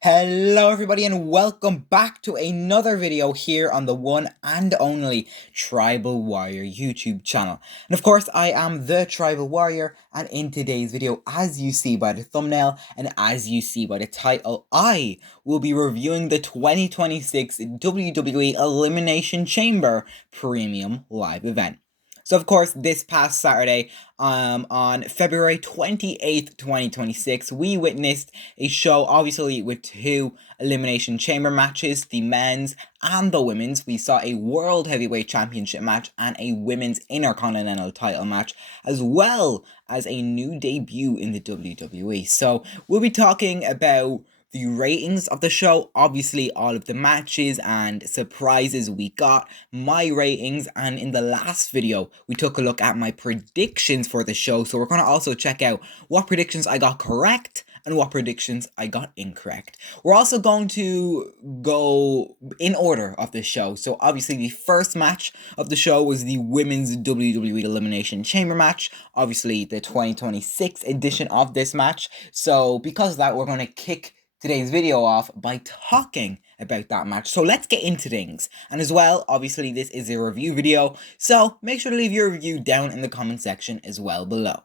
Hello everybody and welcome back to another video here on the one and only Tribal Warrior YouTube channel. And of course I am the Tribal Warrior, and in today's video, as you see by the thumbnail and as you see by the title, I will be reviewing the 2026 WWE Elimination Chamber Premium Live event. So of course, this past Saturday, on February 28th, 2026, we witnessed a show, obviously, with two Elimination Chamber matches, the men's and the women's. We saw a World Heavyweight Championship match and a women's Intercontinental title match, as well as a new debut in the WWE. So we'll be talking about the ratings of the show, obviously all of the matches and surprises we got, my ratings, and in the last video we took a look at my predictions for the show, so we're going to also check out what predictions I got correct and what predictions I got incorrect. We're also going to go in order of the show. So obviously the first match of the show was the women's WWE Elimination Chamber match, obviously the 2026 edition of this match. So because of that, we're going to kick today's video off by talking about that match. So let's get into things. And as well, obviously this is a review video, so make sure to leave your review down in the comment section as well below.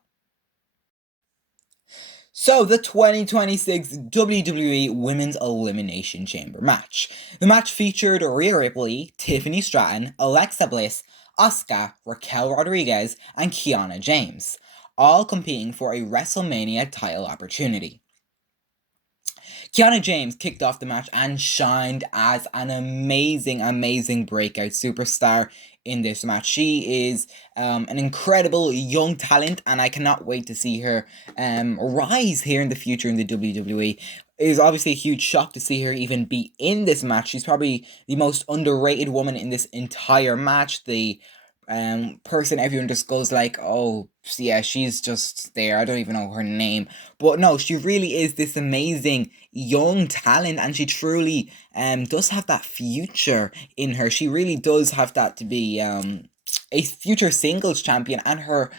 So, the 2026 WWE Women's Elimination Chamber match. The match featured Rhea Ripley, Tiffany Stratton, Alexa Bliss, Asuka, Raquel Rodriguez, and Kiana James, all competing for a WrestleMania title opportunity. Kiana James kicked off the match and shined as an amazing breakout superstar in this match. She is an incredible young talent, and I cannot wait to see her rise here in the future in the WWE. It is obviously a huge shock to see her even be in this match. She's probably the most underrated woman in this entire match. The person everyone just goes like, oh yeah, she's just there, I don't even know her name, but no, she really is this amazing young talent, and she truly does have that future in her. She really does have that to be a future singles champion, and her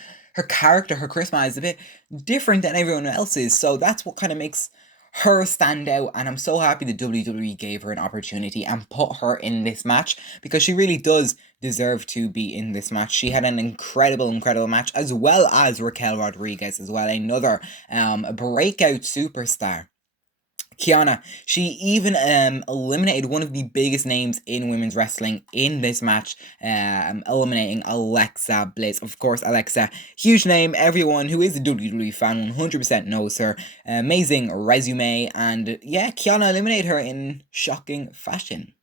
character, her charisma is a bit different than everyone else's, so that's what kind of makes her stand out, and I'm so happy the WWE gave her an opportunity and put her in this match, because she really does deserve to be in this match. She had an incredible match, as well as Raquel Rodriguez as well, another breakout superstar. Kiana, she even eliminated one of the biggest names in women's wrestling in this match, eliminating Alexa Bliss. Of course, Alexa, huge name. Everyone who is a WWE fan 100% knows her. Amazing resume, and yeah, Kiana eliminated her in shocking fashion.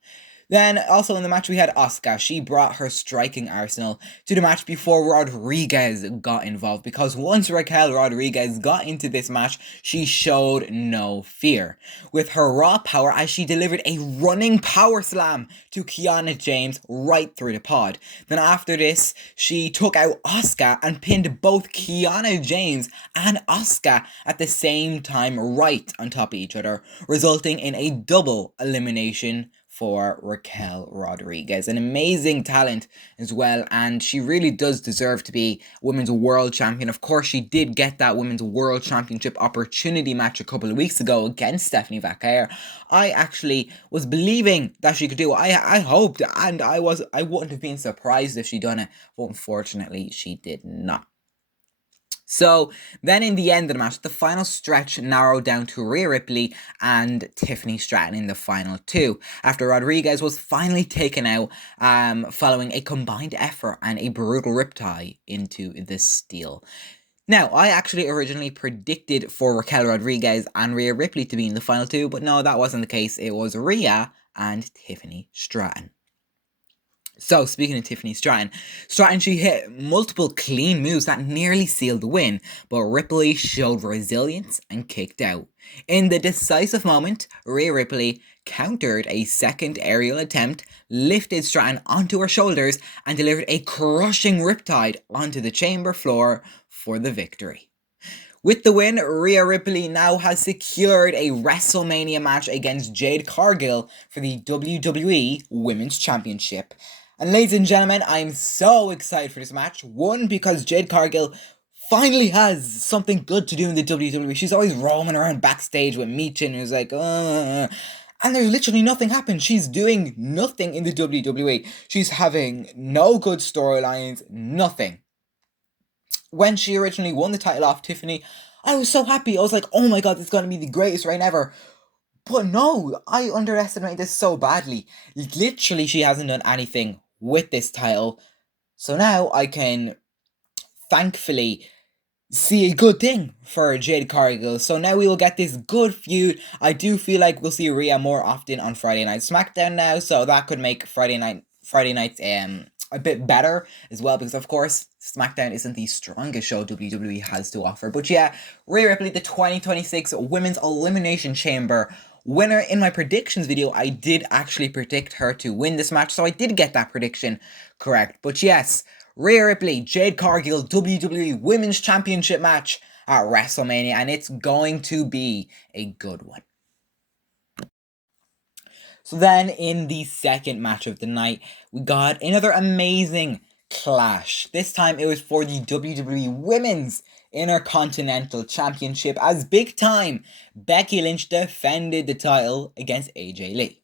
Then, also in the match, we had Asuka. She brought her striking arsenal to the match before Rodriguez got involved, because once Raquel Rodriguez got into this match, she showed no fear, with her raw power as she delivered a running power slam to Kiana James right through the pod. Then after this, she took out Asuka and pinned both Kiana James and Asuka at the same time right on top of each other, resulting in a double elimination for Raquel Rodriguez. An amazing talent as well, and she really does deserve to be Women's World Champion. Of course, she did get that Women's World Championship opportunity match a couple of weeks ago against Stephanie Vaquer. I actually was believing that she could do it. I hoped, and I wouldn't have been surprised if she'd done it, but unfortunately she did not. So then in the end of the match, the final stretch narrowed down to Rhea Ripley and Tiffany Stratton in the final two, after Rodriguez was finally taken out following a combined effort and a brutal riptide into the steel. Now, I actually originally predicted for Raquel Rodriguez and Rhea Ripley to be in the final two, but no, that wasn't the case. It was Rhea and Tiffany Stratton. So, speaking of Tiffany Stratton, she hit multiple clean moves that nearly sealed the win, but Ripley showed resilience and kicked out. In the decisive moment, Rhea Ripley countered a second aerial attempt, lifted Stratton onto her shoulders, and delivered a crushing riptide onto the chamber floor for the victory. With the win, Rhea Ripley now has secured a WrestleMania match against Jade Cargill for the WWE Women's Championship. And ladies and gentlemen, I'm so excited for this match. One, because Jade Cargill finally has something good to do in the WWE. She's always roaming around backstage with Michin, who's like, and there's literally nothing happened. She's doing nothing in the WWE. She's having no good storylines, nothing. When she originally won the title off Tiffany, I was so happy. I was like, oh my god, this is going to be the greatest reign ever. But no, I underestimated this so badly. Literally, she hasn't done anything with this title. So now I can thankfully see a good thing for Jade Cargill. So now we will get this good feud. I do feel like we'll see Rhea more often on Friday Night SmackDown now, so that could make Friday nights a bit better as well, because of course SmackDown isn't the strongest show WWE has to offer. But yeah, Rhea Ripley, the 2026 Women's Elimination Chamber winner. In my predictions video, I did actually predict her to win this match, so I did get that prediction correct. But yes, Rhea Ripley, Jade Cargill, WWE Women's Championship match at WrestleMania, and it's going to be a good one. So then, in the second match of the night, we got another amazing clash. This time, it was for the WWE Women's Intercontinental Championship, as big time Becky Lynch defended the title against AJ Lee.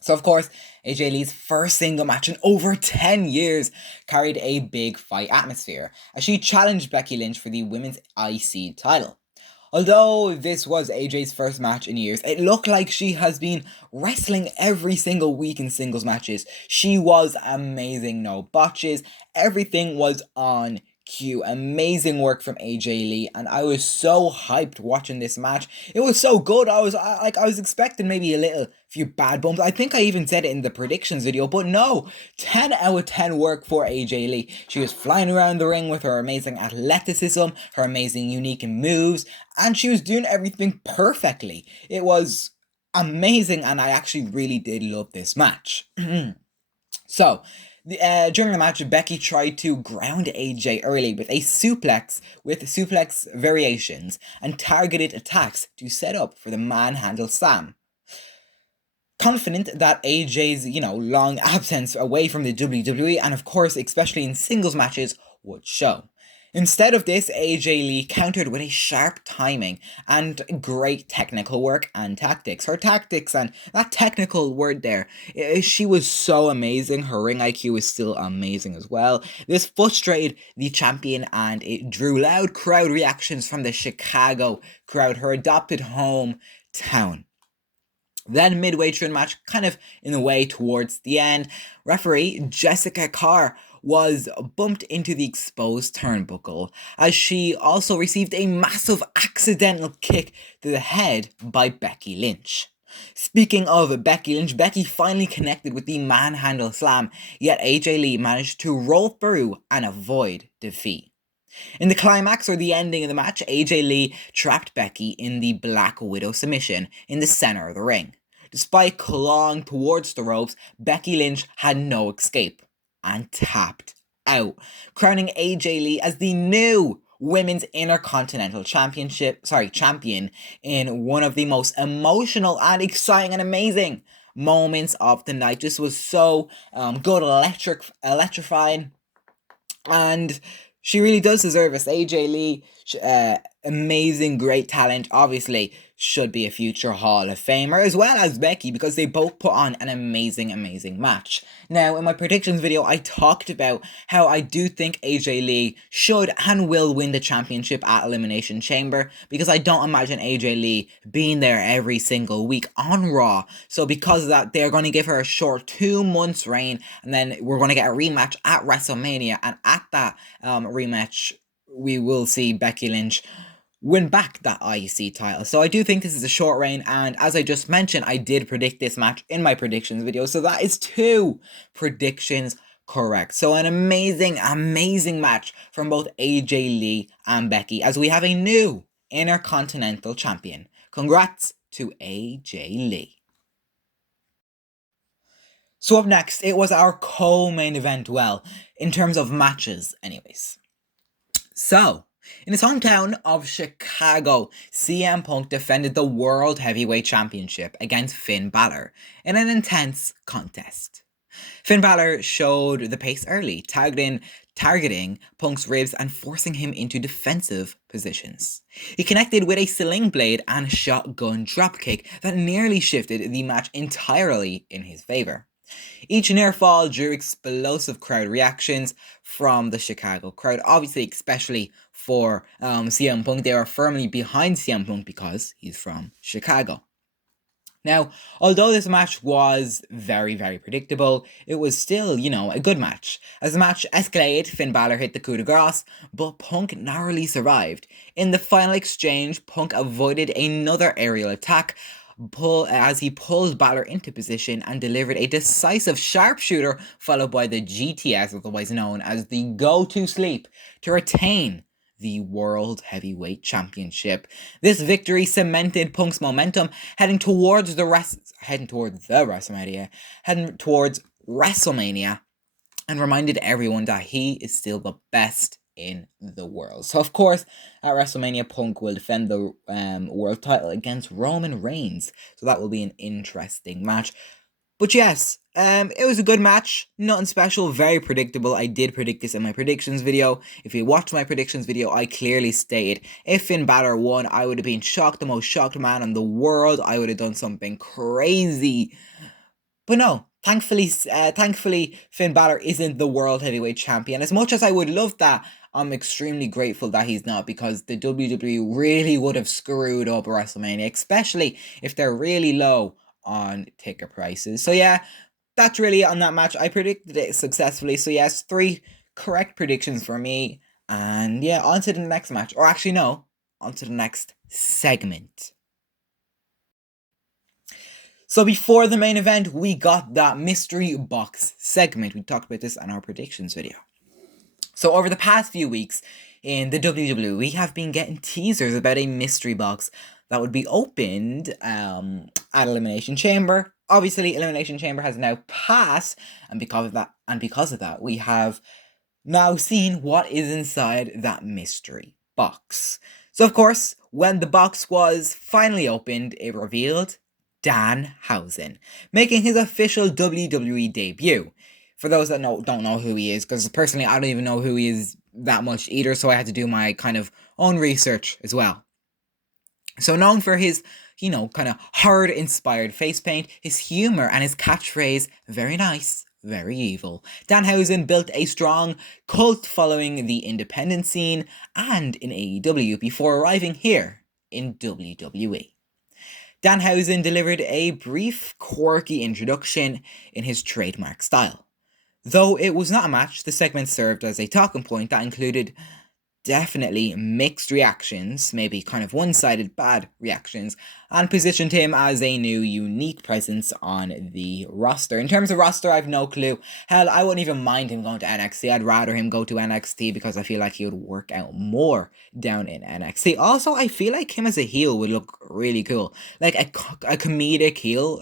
So of course, AJ Lee's first single match in over 10 years carried a big fight atmosphere, as she challenged Becky Lynch for the Women's IC title. Although this was AJ's first match in years, it looked like she has been wrestling every single week in singles matches. She was amazing, no botches, everything was on cue. Amazing work from AJ Lee, and I was so hyped watching this match. It was so good. I was expecting maybe a few bad bumps. I think I even said it in the predictions video, but no, 10 out of 10 work for AJ Lee. She was flying around the ring with her amazing athleticism, her amazing unique moves, and she was doing everything perfectly. It was amazing, and I actually really did love this match. So, during the match, Becky tried to ground AJ early with a suplex with suplex variations and targeted attacks to set up for the manhandle slam. Confident that AJ's, long absence away from the WWE, and of course, especially in singles matches, would show. Instead of this, AJ Lee countered with a sharp timing and great technical work and tactics. Her tactics and that technical word there, she was so amazing. Her ring IQ is still amazing as well. This frustrated the champion, and it drew loud crowd reactions from the Chicago crowd, her adopted hometown. Then midway through the match, kind of in the way towards the end, referee Jessica Carr was bumped into the exposed turnbuckle, as she also received a massive accidental kick to the head by Becky Lynch. Speaking of Becky Lynch, Becky finally connected with the manhandle slam, yet AJ Lee managed to roll through and avoid defeat. In the climax, or the ending of the match, AJ Lee trapped Becky in the Black Widow submission in the center of the ring. Despite clawing towards the ropes, Becky Lynch had no escape and tapped out, crowning AJ Lee as the new Women's Intercontinental champion in one of the most emotional and exciting and amazing moments of the night. This was so good, electrifying, and she really does deserve this. AJ Lee, amazing, great talent, obviously should be a future Hall of Famer, as well as Becky, because they both put on an amazing match. Now, in my predictions video, I talked about how I do think AJ Lee should and will win the championship at Elimination Chamber, because I don't imagine AJ Lee being there every single week on Raw. So because of that, they're going to give her a short 2 months reign, and then we're going to get a rematch at WrestleMania, and at that rematch, we will see Becky Lynch win back that IC title. So I do think this is a short reign, and as I just mentioned, I did predict this match in my predictions video, so that is 2 predictions correct. So an amazing match from both AJ Lee and Becky, as we have a new Intercontinental Champion. Congrats to AJ Lee. So up next, it was our co-main event, well, in terms of matches anyways. So, in his hometown of Chicago, CM Punk defended the World Heavyweight Championship against Finn Balor in an intense contest. Finn Balor showed the pace early, targeting Punk's ribs and forcing him into defensive positions. He connected with a sling blade and shotgun dropkick that nearly shifted the match entirely in his favor. Each near fall drew explosive crowd reactions from the Chicago crowd, obviously, especially for CM Punk. They are firmly behind CM Punk because he's from Chicago. Now, although this match was very, very predictable, it was still, a good match. As the match escalated, Finn Balor hit the coup de grace, but Punk narrowly survived. In the final exchange, Punk avoided another aerial attack as he pulled Balor into position and delivered a decisive sharpshooter, followed by the GTS, otherwise known as the go-to sleep, to retain the World Heavyweight Championship. This victory cemented Punk's momentum heading towards WrestleMania, and reminded everyone that he is still the best in the world. So, of course, at WrestleMania, Punk will defend the world title against Roman Reigns. So that will be an interesting match. But yes, it was a good match. Nothing special, very predictable. I did predict this in my predictions video. If you watched my predictions video, I clearly stated if Finn Balor won, I would have been shocked, the most shocked man in the world. I would have done something crazy. But no, thankfully, Finn Balor isn't the World Heavyweight Champion. As much as I would love that, I'm extremely grateful that he's not, because the WWE really would have screwed up WrestleMania, especially if they're really low on ticket prices. So yeah, that's really it on that match. I predicted it successfully. So yes, 3 correct predictions for me. And yeah, on to the next match. Or actually no, on to the next segment. So before the main event, we got that mystery box segment. We talked about this in our predictions video. So over the past few weeks in the WWE, we have been getting teasers about a mystery box that would be opened at Elimination Chamber. Obviously, Elimination Chamber has now passed, and because of that, we have now seen what is inside that mystery box. So, of course, when the box was finally opened, it revealed Danhausen, making his official WWE debut. For those that don't know who he is, because personally I don't even know who he is that much either, so I had to do my kind of own research as well. So known for his, kind of horror-inspired face paint, his humor, and his catchphrase, very nice, very evil, Danhausen built a strong cult following the independent scene and in AEW before arriving here in WWE. Danhausen delivered a brief, quirky introduction in his trademark style. Though it was not a match, the segment served as a talking point that included definitely mixed reactions, maybe kind of one-sided bad reactions, and positioned him as a new, unique presence on the roster. In terms of roster, I have no clue. Hell, I wouldn't even mind him going to NXT. I'd rather him go to NXT because I feel like he would work out more down in NXT. Also, I feel like him as a heel would look really cool. Like a comedic heel.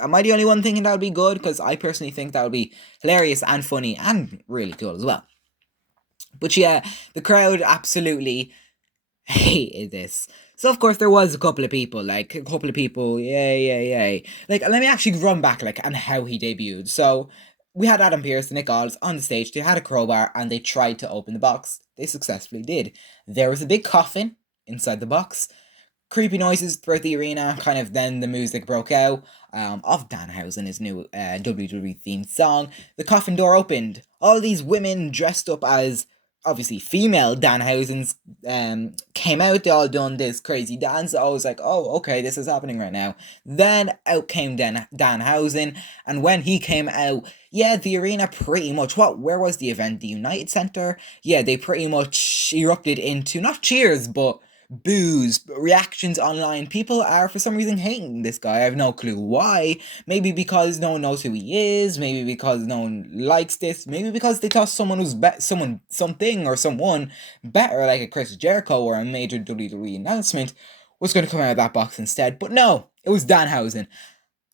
Am I the only one thinking that would be good? Because I personally think that would be hilarious and funny and really cool as well. But yeah, the crowd absolutely hated this. So of course there was a couple of people, yay. Let me actually run back, on how he debuted. So, we had Adam Pearce and Nick Aldis on the stage. They had a crowbar and they tried to open the box. They successfully did. There was a big coffin inside the box. Creepy noises throughout the arena. Kind of then the music broke out of Danhausen, his new WWE themed song. The coffin door opened. All these women dressed up as obviously female Danhausens came out. They all done this crazy dance. I was like, oh, okay, this is happening right now. Then out came Danhausen, and when he came out, yeah, the arena pretty much, where was the event? The United Center? Yeah, they pretty much erupted into, not cheers, but boos, reactions online. People are for some reason hating this guy. I have no clue why. Maybe because no one knows who he is. Maybe because no one likes this. Maybe because they thought someone better, like a Chris Jericho or a major WWE announcement, was going to come out of that box instead. But no, it was Danhausen.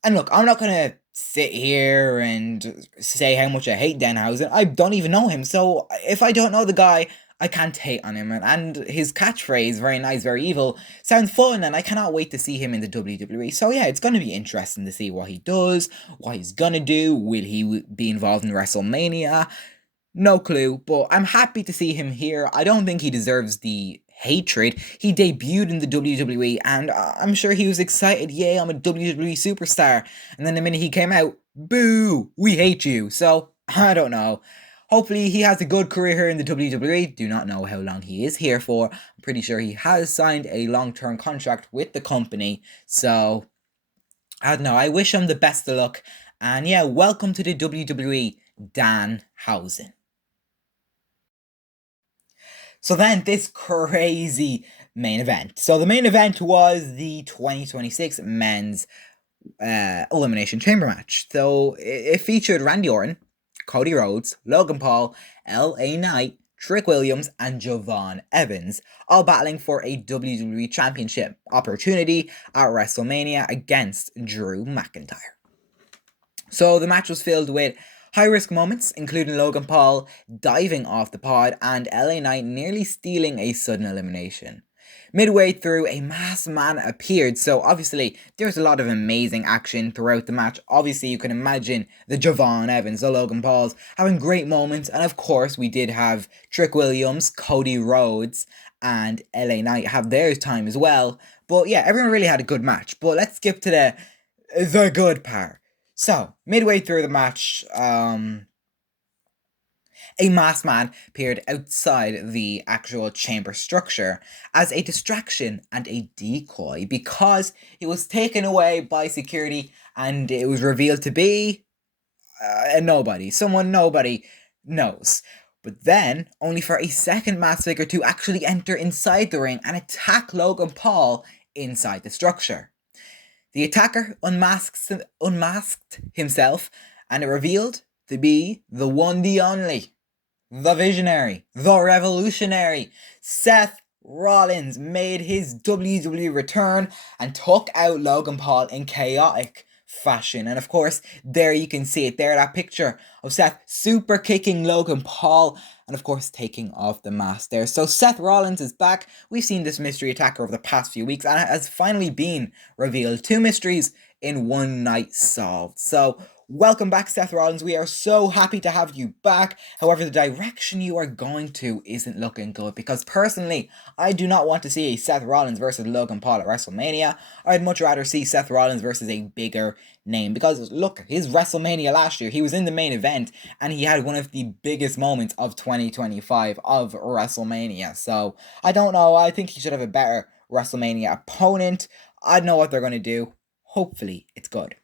And look, I'm not going to sit here and say how much I hate Danhausen. I don't even know him. So if I don't know the guy, I can't hate on him, and his catchphrase, very nice, very evil, sounds fun, and I cannot wait to see him in the WWE. So yeah, it's going to be interesting to see what he does, what he's going to do. Will he be involved in WrestleMania? No clue, but I'm happy to see him here. I don't think he deserves the hatred. He debuted in the WWE, and I'm sure he was excited. Yay, I'm a WWE superstar. And then the minute he came out, boo, we hate you. So, I don't know. Hopefully he has a good career here in the WWE. Do not know how long he is here for. I'm pretty sure he has signed a long-term contract with the company. So, I don't know. I wish him the best of luck. And yeah, welcome to the WWE, DANHAUSEN. So then this crazy main event. So the main event was the 2026 men's Elimination Chamber match. So it featured Randy Orton, Cody Rhodes, Logan Paul, LA Knight, Trick Williams, and Javon Evans, all battling for a WWE Championship opportunity at WrestleMania against Drew McIntyre. So the match was filled with high-risk moments, including Logan Paul diving off the pod and LA Knight nearly stealing a sudden elimination. Midway through, a masked man appeared, so obviously there's a lot of amazing action throughout the match. Obviously you can imagine the Javon Evans, the Logan Pauls, having great moments, and of course we did have Trick Williams, Cody Rhodes, and LA Knight have their time as well. But yeah, everyone really had a good match, but let's skip to the good part. So, midway through the match, a masked man appeared outside the actual chamber structure as a distraction and a decoy because he was taken away by security and it was revealed to be someone nobody knows. But then, only for a second masked figure to actually enter inside the ring and attack Logan Paul inside the structure. The attacker unmasked himself, and it revealed to be the one, the only, the visionary, the revolutionary. Seth Rollins made his WWE return and took out Logan Paul in chaotic fashion. And of course, there you can see it there, that picture of Seth super kicking Logan Paul and of course taking off the mask there. So Seth Rollins is back. We've seen this mystery attacker over the past few weeks and it has finally been revealed. 2 mysteries in one night solved. So welcome back, Seth Rollins. We are so happy to have you back. However, the direction you are going to isn't looking good because personally, I do not want to see a Seth Rollins versus Logan Paul at WrestleMania. I'd much rather see Seth Rollins versus a bigger name because look, his WrestleMania last year, he was in the main event and he had one of the biggest moments of 2025 of WrestleMania. So I don't know. I think he should have a better WrestleMania opponent. I don't know what they're going to do. Hopefully, it's good.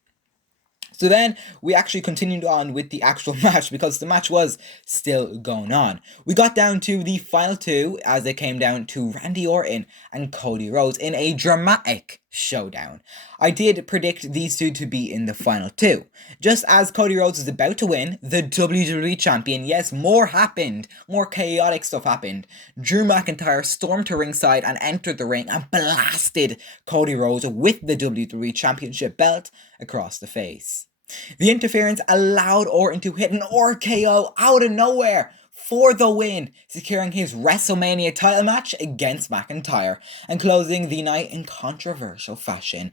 So then we actually continued on with the actual match because the match was still going on. We got down to the final 2 as it came down to Randy Orton and Cody Rhodes in a dramatic showdown. I did predict these 2 to be in the final 2. Just as Cody Rhodes was about to win, the WWE Champion, yes, more happened. More chaotic stuff happened. Drew McIntyre stormed to ringside and entered the ring and blasted Cody Rhodes with the WWE Championship belt across the face. The interference allowed Orton to hit an RKO out of nowhere for the win, securing his WrestleMania title match against McIntyre and closing the night in controversial fashion.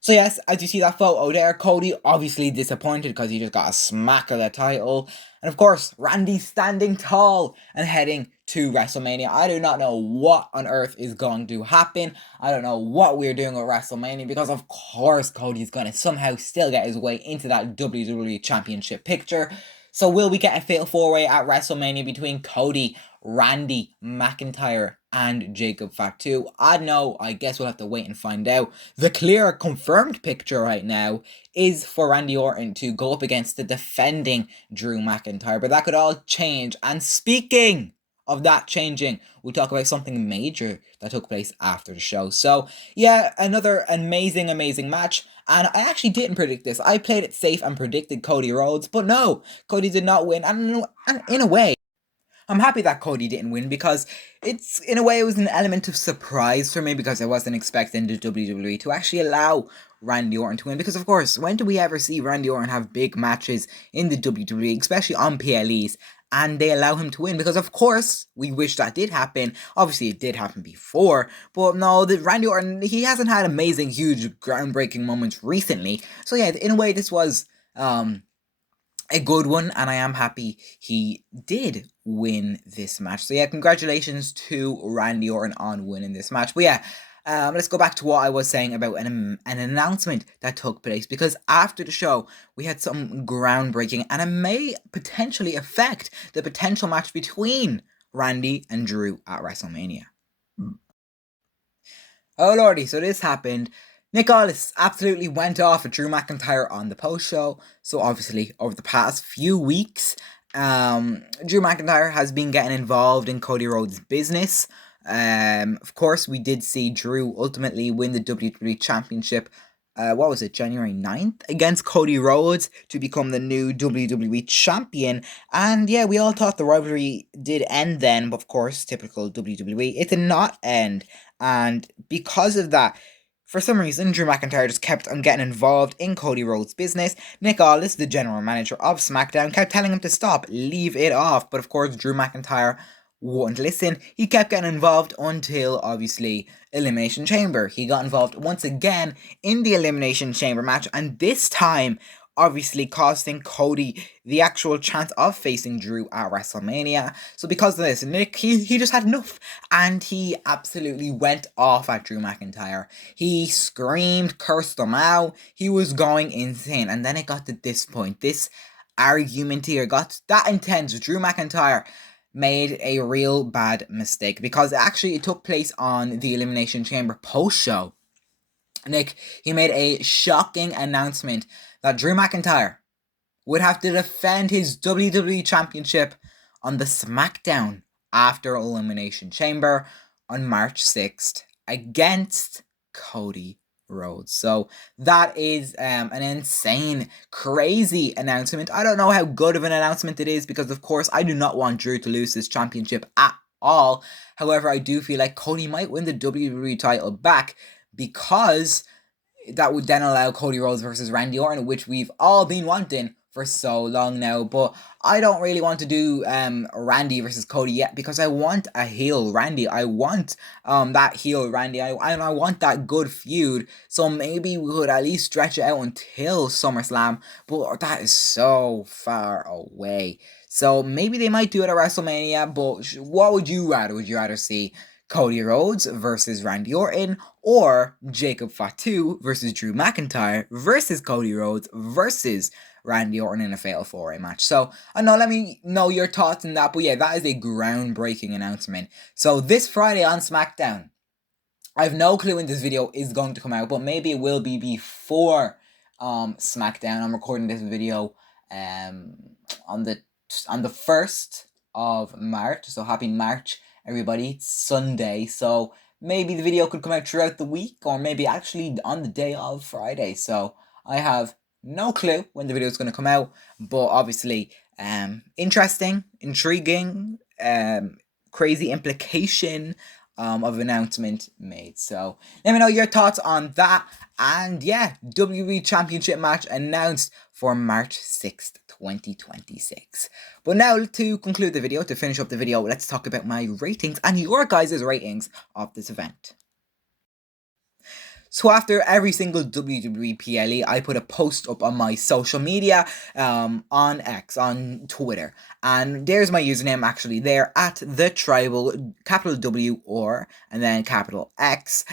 So yes, as you see that photo there, Cody obviously disappointed because he just got a smack of the title. And of course, Randy standing tall and heading to WrestleMania. I do not know what on earth is going to happen. I don't know what we're doing with WrestleMania because of course Cody's going to somehow still get his way into that WWE Championship picture. So will we get a fatal 4-way at WrestleMania between Cody, Randy, McIntyre, and Jacob Fatu? I don't know. I guess we'll have to wait and find out. The clear confirmed picture right now is for Randy Orton to go up against the defending Drew McIntyre, but that could all change. And speaking of that changing, we'll talk about something major that took place after the show. So yeah, another amazing match. And I actually didn't predict this. I played it safe and predicted Cody Rhodes, but no, Cody did not win. And in a way, I'm happy that Cody didn't win because in a way, it was an element of surprise for me because I wasn't expecting the WWE to actually allow Randy Orton to win. Because, of course, when do we ever see Randy Orton have big matches in the WWE, especially on PLEs, and they allow him to win, because of course we wish that did happen. Obviously it did happen before, but no, the Randy Orton, he hasn't had amazing, huge, groundbreaking moments recently. So yeah, in a way this was a good one, and I am happy he did win this match. So yeah, congratulations to Randy Orton on winning this match. But yeah, let's go back to what I was saying about an announcement that took place, because after the show, we had some groundbreaking, and it may potentially affect the potential match between Randy and Drew at WrestleMania. Oh lordy, so this happened. Nick Aldis absolutely went off at Drew McIntyre on the post show. So obviously, over the past few weeks, Drew McIntyre has been getting involved in Cody Rhodes' business. Of course, we did see Drew ultimately win the WWE Championship. What was it, January 9th? Against Cody Rhodes to become the new WWE Champion. And yeah, we all thought the rivalry did end then, but of course, typical WWE, it did not end. And because of that, for some reason, Drew McIntyre just kept on getting involved in Cody Rhodes' business. Nick Aldis, the general manager of SmackDown, kept telling him to stop, leave it off. But of course, Drew McIntyre wouldn't listen. He kept getting involved until, obviously, Elimination Chamber. He got involved once again in the Elimination Chamber match, and this time, obviously costing Cody the actual chance of facing Drew at WrestleMania. So because of this, Nick, he just had enough, and he absolutely went off at Drew McIntyre. He screamed, cursed him out, he was going insane, and then it got to this point. This argument here got that intense. Drew McIntyre made a real bad mistake, because actually it took place on the Elimination Chamber post-show. Nick, he made a shocking announcement that Drew McIntyre would have to defend his WWE Championship on the SmackDown after Elimination Chamber on March 6th against Cody Rhodes. So that is an insane, crazy announcement. I don't know how good of an announcement it is, because of course I do not want Drew to lose his championship at all. However, I do feel like Cody might win the WWE title back, because that would then allow Cody Rhodes versus Randy Orton, which we've all been wanting for so long now. But I don't really want to do Randy versus Cody yet, because I want a heel Randy. I want that heel Randy. I want that good feud. So maybe we could at least stretch it out until SummerSlam, but that is so far away. So maybe they might do it at WrestleMania, but what would you rather? Would you rather see Cody Rhodes versus Randy Orton, or Jacob Fatu versus Drew McIntyre versus Cody Rhodes versus Randy Orton in a Fatal 4-Way match? So, I know, let me know your thoughts on that, but yeah, that is a groundbreaking announcement. So, this Friday on SmackDown, I have no clue when this video is going to come out, but maybe it will be before SmackDown. I'm recording this video on the 1st of March, so happy March, everybody. It's Sunday, so maybe the video could come out throughout the week, or maybe actually on the day of Friday. So I have no clue when the video is going to come out, but obviously interesting, intriguing, crazy implication of announcement made. So let me know your thoughts on that. And yeah, WWE Championship match announced for March 6th, 2026. But now, to conclude the video, to finish up the video, let's talk about my ratings and your guys' ratings of this event. So after every single WWE PLE, I put a post up on my social media, on X, on Twitter. And there's my username actually there, at the tribal, capital W or, and then capital X.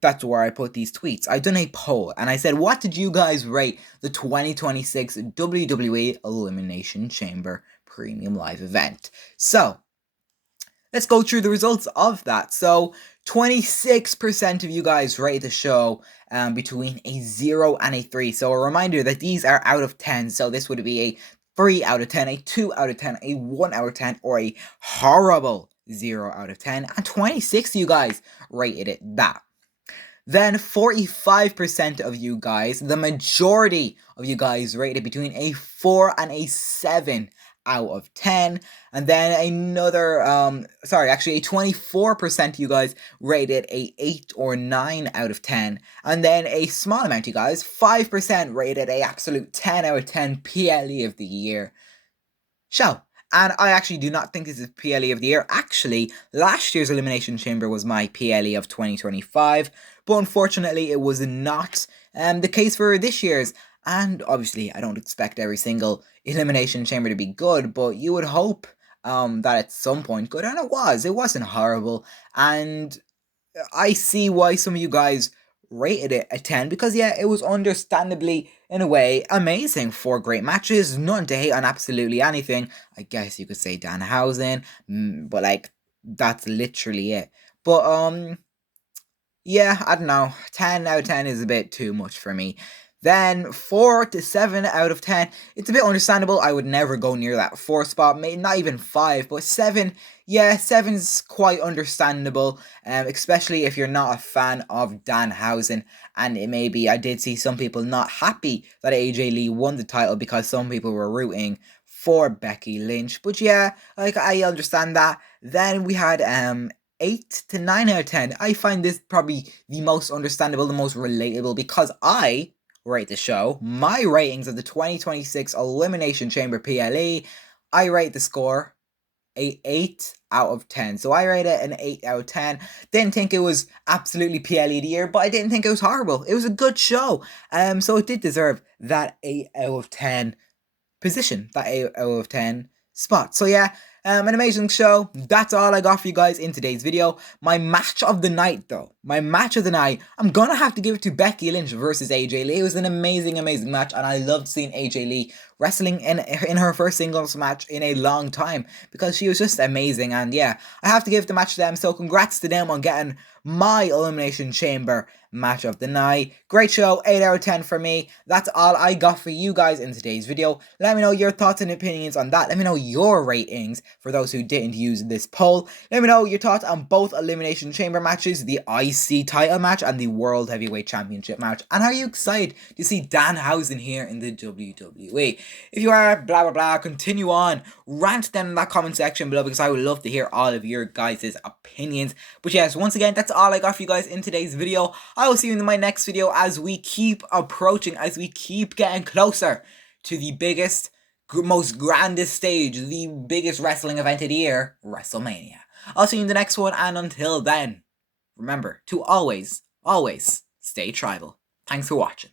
That's where I put these tweets. I done a poll, and I said, what did you guys rate the 2026 WWE Elimination Chamber Premium Live event? So, let's go through the results of that. So, 26% of you guys rated the show between a 0 and a 3. So, a reminder that these are out of 10. So, this would be a 3 out of 10, a 2 out of 10, a 1 out of 10, or a horrible 0 out of 10. And 26 of you guys rated it that. Then 45% of you guys, the majority of you guys, rated between a 4 and a 7 out of 10. And then another, actually a 24% of you guys rated a 8 or 9 out of 10. And then a small amount of you guys, 5%, rated a absolute 10 out of 10 PLE of the year. So, And I actually do not think this is PLE of the year. Actually, last year's Elimination Chamber was my PLE of 2025, but unfortunately it was not the case for this year's. And obviously, I don't expect every single Elimination Chamber to be good, but you would hope that at some point good, and it was. It wasn't horrible, and I see why some of you guys rated it a 10, because yeah, it was understandably, in a way, amazing. 4 great matches, nothing to hate on absolutely anything. I guess you could say Danhausen, but like, that's literally it. But yeah, I don't know, 10 out of 10 is a bit too much for me. Then 4 to 7 out of 10, it's a bit understandable. I would never go near that 4 spot, maybe not even 5, but 7, yeah, 7's quite understandable, especially if you're not a fan of Danhausen. And it may be, I did see some people not happy that AJ Lee won the title because some people were rooting for Becky Lynch. But yeah, like, I understand that. Then we had 8 to 9 out of 10. I find this probably the most understandable, the most relatable, because I rate the show. My ratings of the 2026 Elimination Chamber PLE, I rate the score 8 out of 10. So I rate it an 8 out of 10. Didn't think it was absolutely PLE of the year, but I didn't think it was horrible. It was a good show. So it did deserve that 8 out of 10 position, that 8 out of 10 spot. So yeah, an amazing show. That's all I got for you guys in today's video. My match of the night, though. My match of the night, I'm gonna have to give it to Becky Lynch versus AJ Lee. It was an amazing, amazing match, and I loved seeing AJ Lee wrestling in her first singles match in a long time, because she was just amazing. And yeah, I have to give the match to them, so congrats to them on getting my Elimination Chamber match of the night. Great show, 8 out of 10 for me. That's all I got for you guys in today's video. Let me know your thoughts and opinions on that. Let me know your ratings for those who didn't use this poll. Let me know your thoughts on both Elimination Chamber matches, the IC title match and the World Heavyweight Championship match. And are you excited to see Danhausen here in the WWE? If you are, blah blah blah, continue on. Rant them in that comment section below, because I would love to hear all of your guys' opinions. But yes, once again, that's all I got for you guys in today's video. I will see you in my next video as we keep approaching, as we keep getting closer to the biggest, most grandest stage, the biggest wrestling event of the year, WrestleMania. I'll see you in the next one, and until then, remember to always, always stay tribal. Thanks for watching.